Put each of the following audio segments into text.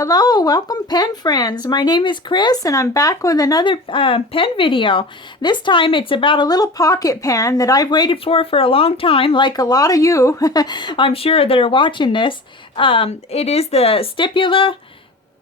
Hello, welcome pen friends. My name is Chris and I'm back with another pen video. This time it's about a little pocket pen that I've waited for a long time, like a lot of you, I'm sure, that are watching this. It is the Stipula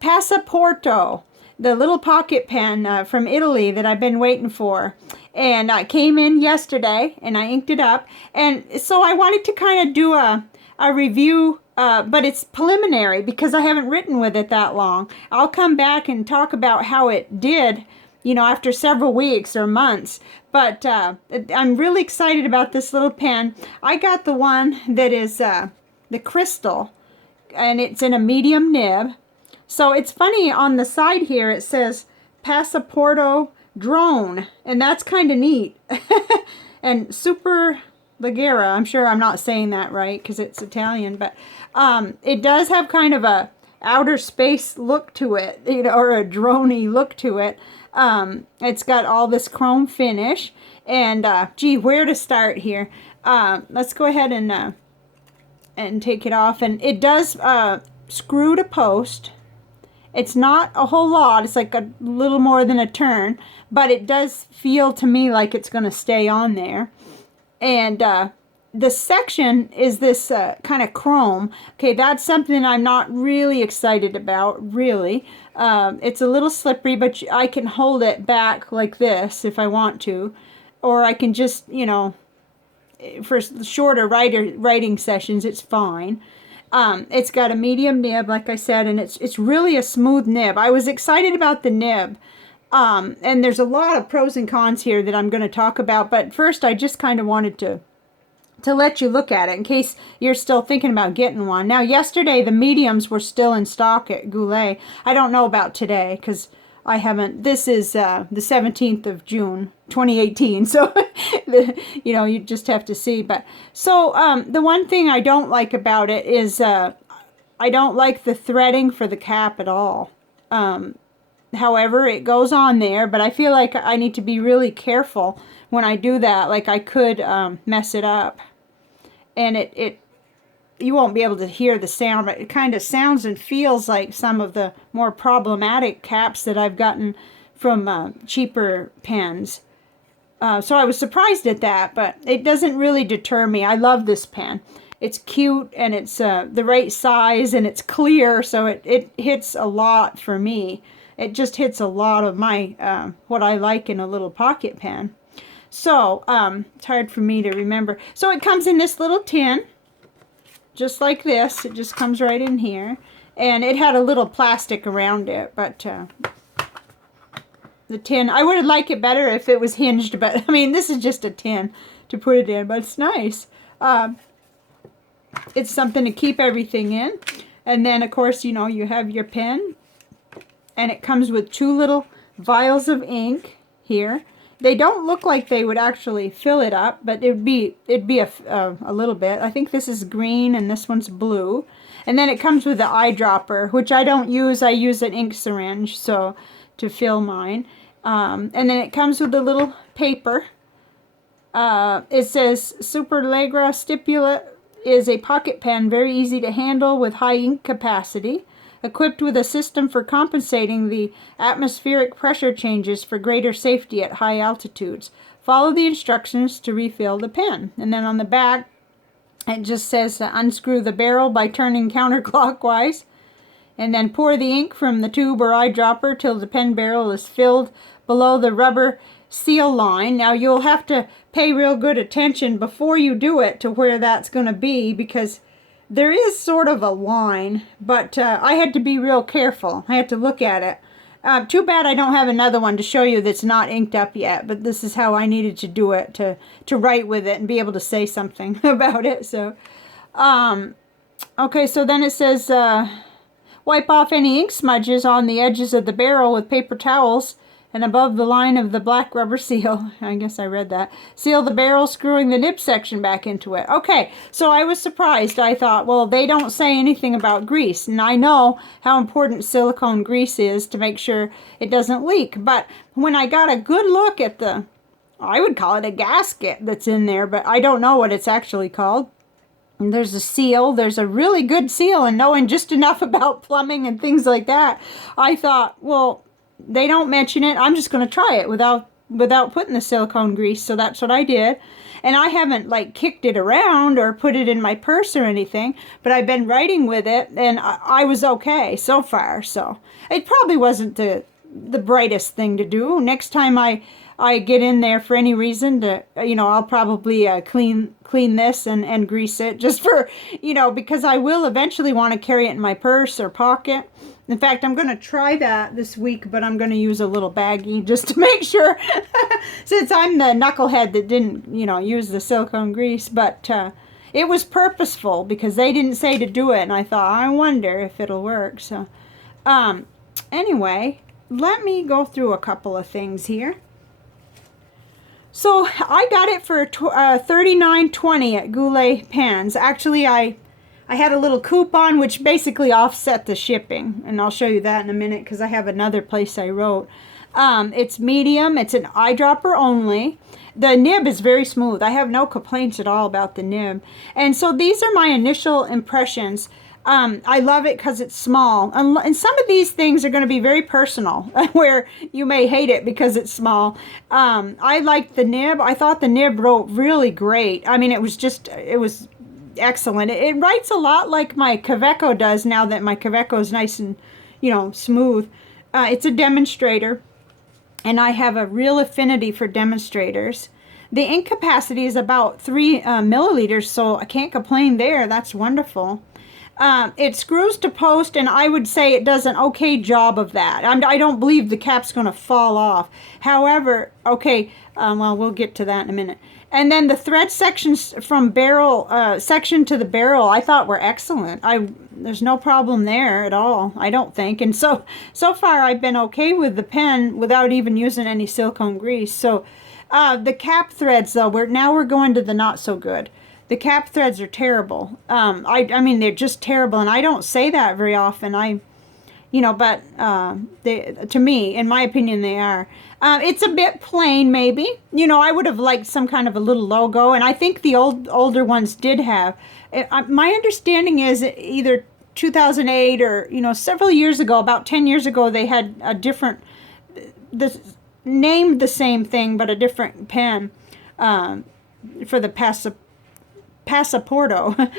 Passaporto, the little pocket pen from Italy that I've been waiting for. And I came in yesterday and I inked it up. And so I wanted to kind of do a review, but it's preliminary because I haven't written with it that long. I'll come back and talk about how it did, after several weeks or months. But I'm really excited about this little pen. I got the one that is the Crystal, and it's in a medium nib. So it's funny, on the side here it says Passaporto Drone, and that's kind of neat. And Super Leggera, I'm sure I'm not saying that right because it's Italian, but it does have kind of a outer space look to it, or a droney look to it. It's got all this chrome finish, and gee, where to start here? Let's go ahead and take it off, and it does screw to post. It's not a whole lot, it's like a little more than a turn, but it does feel to me like it's going to stay on there. And the section is this kind of chrome. Okay, that's something I'm not really excited about, really. It's a little slippery, but I can hold it back like this if I want to. Or I can just, for shorter writing sessions, it's fine. It's got a medium nib, like I said, and it's really a smooth nib. I was excited about the nib. And there's a lot of pros and cons here that I'm going to talk about, but first I just kind of wanted to let you look at it in case you're still thinking about getting one. Now, yesterday the mediums were still in stock at Goulet. I don't know about today because I haven't. This is the 17th of June 2018, so you just have to see. But so the one thing I don't like about it is I don't like the threading for the cap at all. However, it goes on there, but I feel like I need to be really careful when I do that. Like I could mess it up, and you won't be able to hear the sound, but it kind of sounds and feels like some of the more problematic caps that I've gotten from cheaper pens. So I was surprised at that, but it doesn't really deter me. I love this pen. It's cute, and it's the right size, and it's clear, so it hits a lot for me. It just hits a lot of my, what I like in a little pocket pen. So, it's hard for me to remember. So it comes in this little tin, just like this. It just comes right in here. And it had a little plastic around it, but the tin, I would like it better if it was hinged, but I mean, this is just a tin to put it in, but it's nice. It's something to keep everything in. And then, of course, you have your pen. And it comes with two little vials of ink here. They don't look like they would actually fill it up, but it'd be a little bit. I think this is green and this one's blue. And then it comes with the eyedropper, which I don't use. I use an ink syringe to fill mine. And then it comes with a little paper. It says Super Leggera Stipula is a pocket pen, very easy to handle with high ink capacity, equipped with a system for compensating the atmospheric pressure changes for greater safety at high altitudes. Follow the instructions to refill the pen. And then on the back, it just says to unscrew the barrel by turning counterclockwise, and then pour the ink from the tube or eyedropper till the pen barrel is filled below the rubber seal line. Now you'll have to pay real good attention before you do it to where that's going to be, because there is sort of a line, but I had to be real careful. I had to look at it. Too bad I don't have another one to show you that's not inked up yet, but this is how I needed to do it to write with it and be able to say something about it. So, okay, so then it says, wipe off any ink smudges on the edges of the barrel with paper towels and above the line of the black rubber seal. I guess I read that. Seal the barrel, screwing the nib section back into it. Okay, so I was surprised. I thought, well, they don't say anything about grease, and I know how important silicone grease is to make sure it doesn't leak. But when I got a good look at I would call it a gasket that's in there, but I don't know what it's actually called. And there's a seal. There's a really good seal, and knowing just enough about plumbing and things like that, I thought, well, they don't mention it. I'm just going to try it without putting the silicone grease. So that's what I did. And I haven't like kicked it around or put it in my purse or anything, but I've been writing with it, and I was okay so far. So it probably wasn't the brightest thing to do. Next time I get in there for any reason to, I'll probably clean this and grease it just for, because I will eventually want to carry it in my purse or pocket. In fact, I'm going to try that this week, but I'm going to use a little baggie just to make sure, since I'm the knucklehead that didn't, use the silicone grease. But it was purposeful because they didn't say to do it, and I thought, I wonder if it'll work. So anyway, let me go through a couple of things here. So I got it for $39.20 at Goulet Pens. Actually, I had a little coupon which basically offset the shipping, and I'll show you that in a minute because I have another place I wrote. It's medium. It's an eyedropper only. The nib is very smooth. I have no complaints at all about the nib. And so these are my initial impressions. I love it because it's small. And some of these things are going to be very personal, where you may hate it because it's small. I liked the nib. I thought the nib wrote really great. I mean, it was excellent. It writes a lot like my Kaweco does now that my Kaweco is nice and, smooth. It's a demonstrator, and I have a real affinity for demonstrators. The ink capacity is about 3 milliliters, so I can't complain there. That's wonderful. It screws to post, and I would say it does an okay job of that. I don't believe the cap's going to fall off. However, okay, well, we'll get to that in a minute. And then the thread sections from barrel section to the barrel, I thought were excellent. There's no problem there at all, I don't think. And so far I've been okay with the pen without even using any silicone grease. So the cap threads, though, we're going to the not so good. The cap threads are terrible. I mean, they're just terrible, and I don't say that very often. But to me, in my opinion, they are. It's a bit plain, maybe. I would have liked some kind of a little logo, and I think the older ones did have. My understanding is either 2008 or, several years ago, about 10 years ago, they had a different, named the same thing, but a different pen for the Passaporto.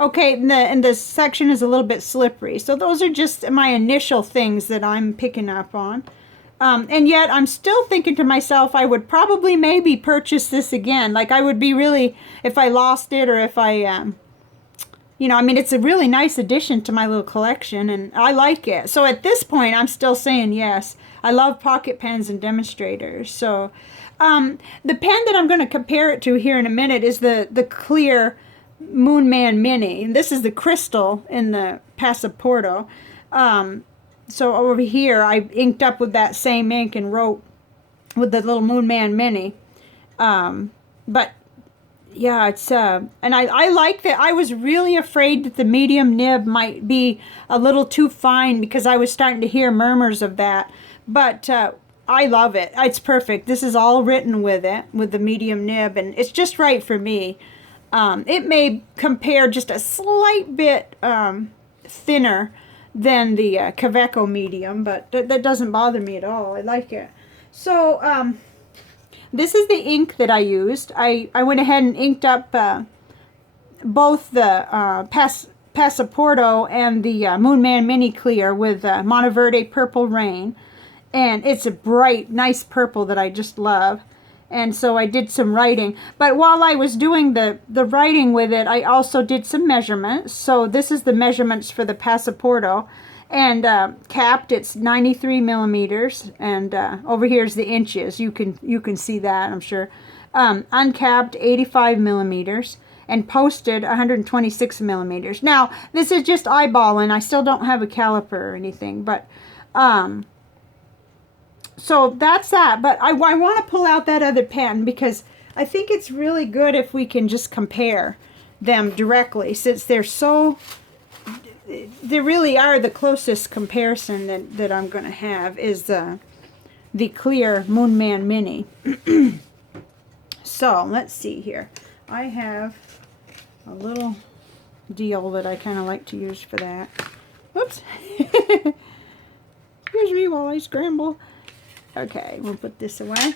Okay, and the section is a little bit slippery. So those are just my initial things that I'm picking up on. And yet I'm still thinking to myself, I would probably maybe purchase this again. Like, I would be really, if I lost it, or if I, I mean, it's a really nice addition to my little collection, and I like it. So at this point, I'm still saying yes. I love pocket pens and demonstrators. So the pen that I'm going to compare it to here in a minute is the clear Moonman Mini. And this is the crystal in the Passaporto. So over here, I inked up with that same ink and wrote with the little Moonman Mini. But yeah, it's and I like that. I was really afraid that the medium nib might be a little too fine because I was starting to hear murmurs of that. But I love it. It's perfect. This is all written with it, with the medium nib, and it's just right for me. It may compare just a slight bit thinner than the Kaweco medium, but that doesn't bother me at all. I like it. So this is the ink that I used. I went ahead and inked up both the Passaporto and the Moonman Mini Clear with Monteverde Purple Rain. And it's a bright, nice purple that I just love. And so I did some writing. But while I was doing the writing with it, I also did some measurements. So this is the measurements for the Passaporto. And capped, it's 93 millimeters. And over here's the inches. You can see that, I'm sure. Uncapped, 85 millimeters. And posted, 126 millimeters. Now, this is just eyeballing. I still don't have a caliper or anything. But so that's that. But I want to pull out that other pen because I think it's really good if we can just compare them directly, since they really are the closest comparison that I'm going to have is the clear Moonman Mini. So let's see here. I have a little deal that I kind of like to use for that. Whoops. Here's me while I scramble. Okay, we'll put this away.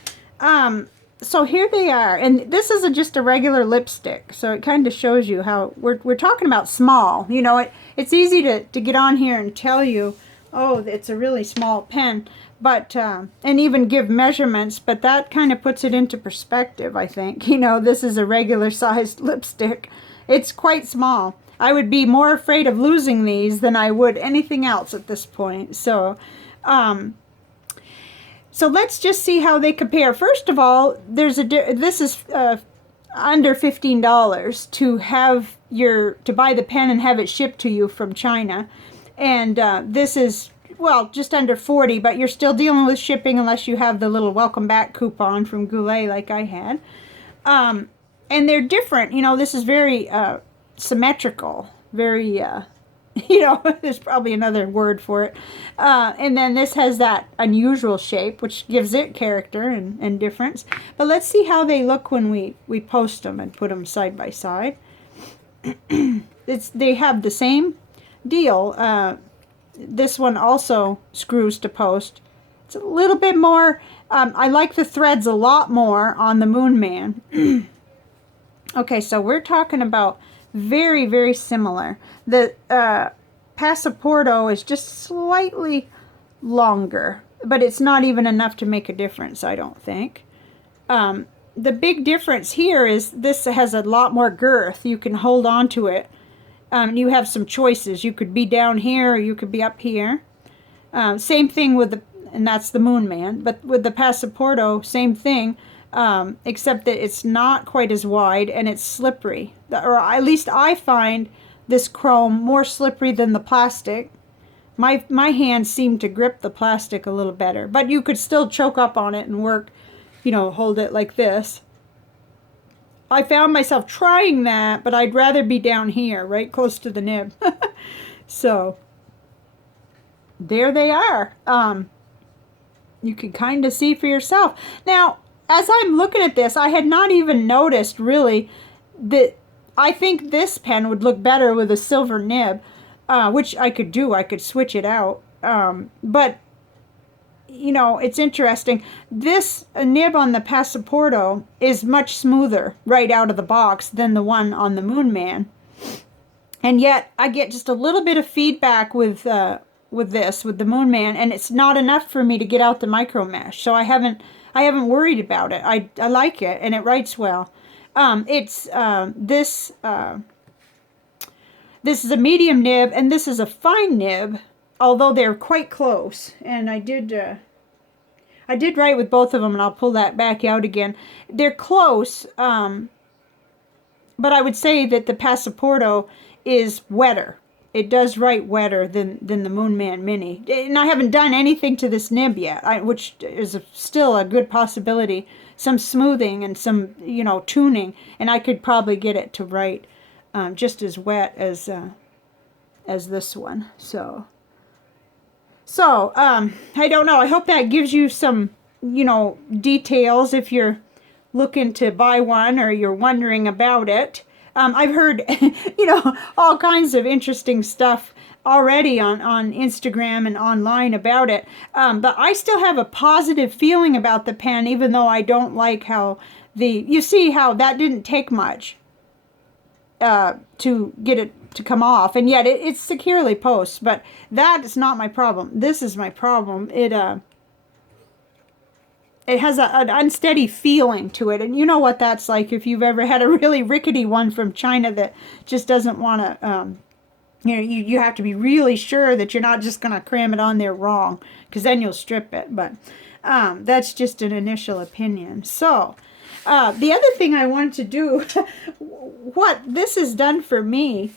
So here they are, and this isn't just a regular lipstick, so it kind of shows you how we're talking about small. You know, it's easy to get on here and tell you, oh, it's a really small pen, but and even give measurements, but that kind of puts it into perspective, I think. You know, this is a regular sized lipstick. It's quite small. I would be more afraid of losing these than I would anything else at this point. So so let's just see how they compare. First of all, this is under $15 to have to buy the pen and have it shipped to you from China, and this is, well, just under 40, but you're still dealing with shipping unless you have the little welcome back coupon from Goulet like I had. And they're different. You know, this is very symmetrical, very you know, there's probably another word for it. And then this has that unusual shape, which gives it character and difference. But let's see how they look when we post them and put them side by side. They have the same deal. This one also screws to post. It's a little bit more, I like the threads a lot more on the Moonman. Okay, so we're talking about very, very similar. The Passaporto is just slightly longer, but it's not even enough to make a difference, I don't think. The big difference here is this has a lot more girth. You can hold on to it. You have some choices. You could be down here or you could be up here. Same thing with and that's the Moonman, but with the Passaporto, same thing. Except that it's not quite as wide and it's slippery. Or at least I find this chrome more slippery than the plastic. My hands seem to grip the plastic a little better. But you could still choke up on it and work, you know, hold it like this. I found myself trying that, but I'd rather be down here, right close to the nib. So, there they are. You can kind of see for yourself. Now, as I'm looking at this, I had not even noticed really that I think this pen would look better with a silver nib, which I could do. I could switch it out. But, you know, it's interesting. This nib on the Passaporto is much smoother right out of the box than the one on the Moonman. And yet I get just a little bit of feedback with the Moonman, and it's not enough for me to get out the micro mesh. So I haven't worried about it. I like it, and it writes well. This is a medium nib, and this is a fine nib, although they're quite close. And I did write with both of them, and I'll pull that back out again. They're close, but I would say that the Passaporto is wetter. It does write wetter than the Moonman Mini. And I haven't done anything to this nib yet, which is still a good possibility. Some smoothing and some, you know, tuning, and I could probably get it to write just as wet as this one. So I don't know. I hope that gives you some, you know, details if you're looking to buy one or you're wondering about it. I've heard, you know, all kinds of interesting stuff already on Instagram and online about it. But I still have a positive feeling about the pen, even though I don't like how you see how that didn't take much to get it to come off. And yet it securely posts, but that is not my problem. This is my problem. It has an unsteady feeling to it. And you know what that's like if you've ever had a really rickety one from China that just doesn't want to, you know, you have to be really sure that you're not just going to cram it on there wrong, because then you'll strip it. But that's just an initial opinion. So the other thing I wanted to do, what this has done for me,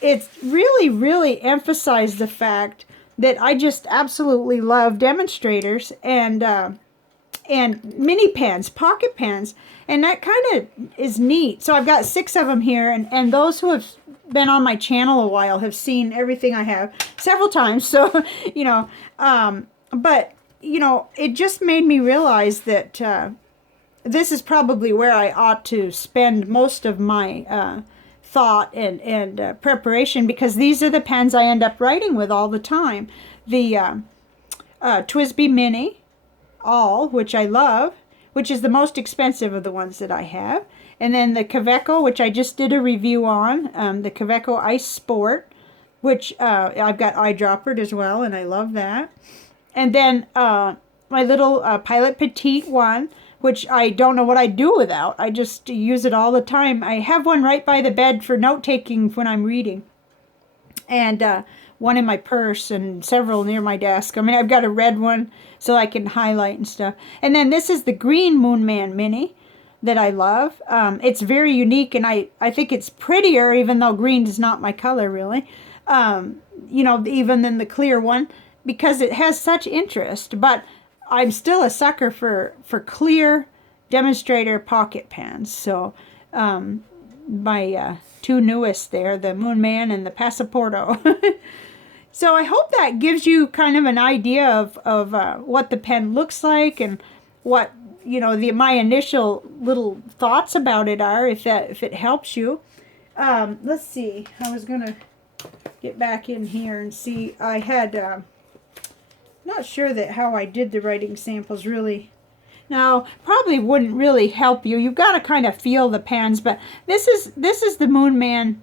it's really, really emphasized the fact that I just absolutely love demonstrators and mini pens, pocket pens, and that kind of is neat. So I've got 6 of them here, and those who have been on my channel a while have seen everything I have several times. So, you know, but, you know, it just made me realize that this is probably where I ought to spend most of my thought and preparation, because these are the pens I end up writing with all the time. The TWSBI Mini All, which I love, which is the most expensive of the ones that I have. And then the Kaweco, which I just did a review on, the Kaweco Ice Sport, which I've got eyedroppered as well, and I love that. And then my little Pilot Petite one, which I don't know what I'd do without. I just use it all the time. I have one right by the bed for note-taking when I'm reading. And one in my purse and several near my desk. I mean, I've got a red one so I can highlight and stuff. And then this is the green Moonman Mini that I love. It's very unique, and I think it's prettier, even though green is not my color, really. You know, even than the clear one, because it has such interest. But I'm still a sucker for clear demonstrator pocket pens. So my two newest there, the Moonman and the Passaporto. So I hope that gives you kind of an idea of what the pen looks like, and what, you know, my initial little thoughts about it are, if it helps you. Let's see, I was gonna get back in here and see. I had not sure that how I did the writing samples really. Now, probably wouldn't really help you. You've got to kind of feel the pens, but this is the Moonman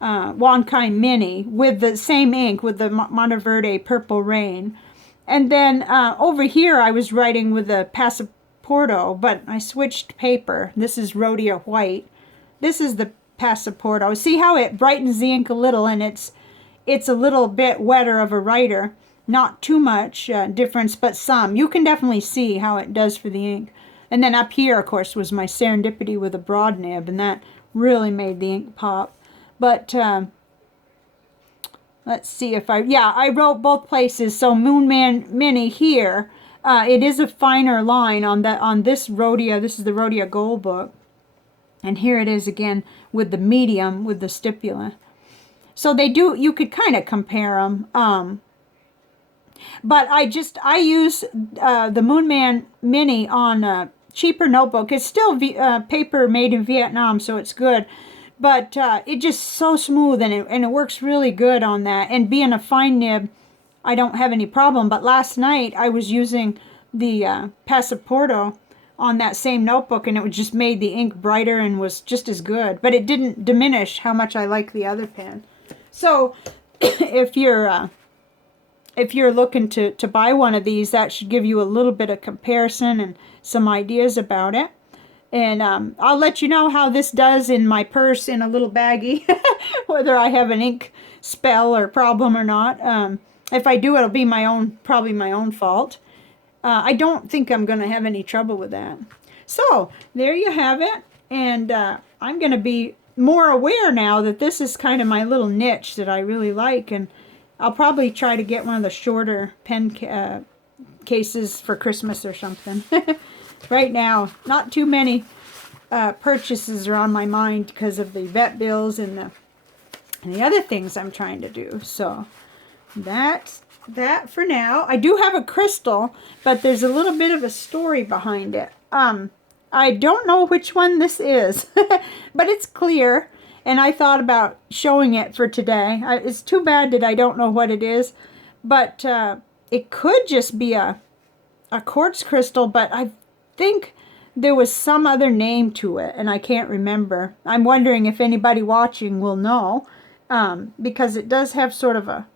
Wancia Mini with the same ink, with the Monteverde Purple Rain. And then over here I was writing with the Passaporto, but I switched paper. This is Rhodia White. This is the Passaporto. See how it brightens the ink a little, and it's a little bit wetter of a writer. Not too much difference, but some. You can definitely see how it does for the ink. And then up here, of course, was my Serendipity with a broad nib, and that really made the ink pop. But let's see if I wrote both places. So Moonman Mini here, it is a finer line on this Rhodia. This is the Rhodia Gold book. And here it is again with the medium, with the Stipula. So they do, you could kind of compare them. But I use the Moonman Mini on a cheaper notebook. It's still paper made in Vietnam, so it's good. But it's just so smooth, and it works really good on that. And being a fine nib, I don't have any problem. But last night I was using the Passaporto on that same notebook, and it just made the ink brighter and was just as good. But it didn't diminish how much I like the other pen. So if you're looking to buy one of these, that should give you a little bit of comparison and some ideas about it. And I'll let you know how this does in my purse in a little baggie, whether I have an ink spell or problem or not. If I do, it'll be probably my own fault. I don't think I'm going to have any trouble with that. So there you have it. And I'm going to be more aware now that this is kind of my little niche that I really like. And I'll probably try to get one of the shorter pen cases for Christmas or something. Right now, not too many purchases are on my mind because of the vet bills and the other things I'm trying to do. So that's that for now. I do have a crystal, but there's a little bit of a story behind it. I don't know which one this is, but it's clear. And I thought about showing it for today. It's too bad that I don't know what it is. But it could just be a quartz crystal. But I think there was some other name to it. And I can't remember. I'm wondering if anybody watching will know. Because it does have sort of a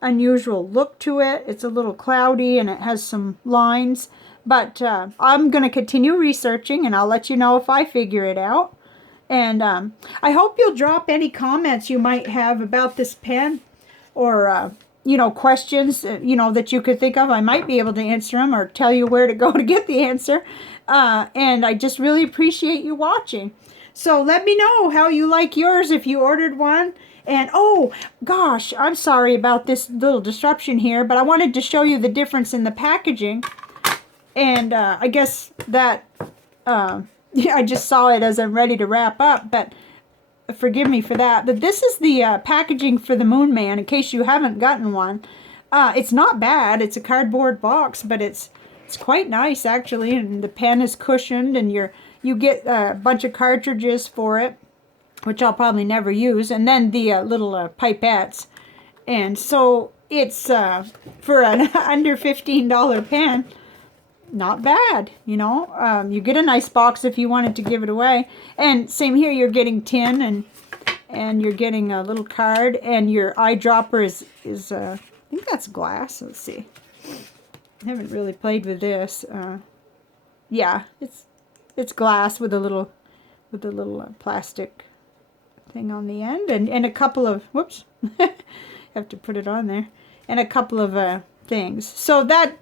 unusual look to it. It's a little cloudy and it has some lines. But I'm going to continue researching. And I'll let you know if I figure it out. And I hope you'll drop any comments you might have about this pen, or, you know, questions, you know, that you could think of. I might be able to answer them or tell you where to go to get the answer. And I just really appreciate you watching. So let me know how you like yours if you ordered one. And, oh, gosh, I'm sorry about this little disruption here, but I wanted to show you the difference in the packaging. And I guess that... yeah, I just saw it as I'm ready to wrap up, but forgive me for that. But this is the packaging for the Moonman, in case you haven't gotten one. It's not bad. It's a cardboard box, but it's quite nice, actually. And the pen is cushioned, and you get a bunch of cartridges for it. which I'll probably never use, and then the little pipettes. And so it's for an under $15 pen, not bad, you know. You get a nice box if you wanted to give it away. And same here, you're getting tin, and you're getting a little card, and your eyedropper is I think that's glass. Let's see. I haven't really played with this. Yeah, it's glass with a little plastic thing on the end, and a couple of, whoops, have to put it on there, and a couple of things. So that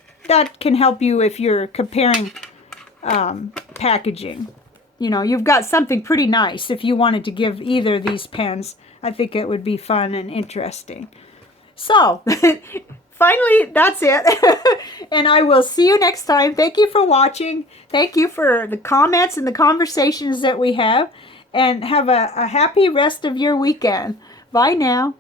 can help you if you're comparing packaging. You know, you've got something pretty nice if you wanted to give either of these pens. I think it would be fun and interesting. So, finally, that's it. And I will see you next time. Thank you for watching. Thank you for the comments and the conversations that we have. And have a happy rest of your weekend. Bye now.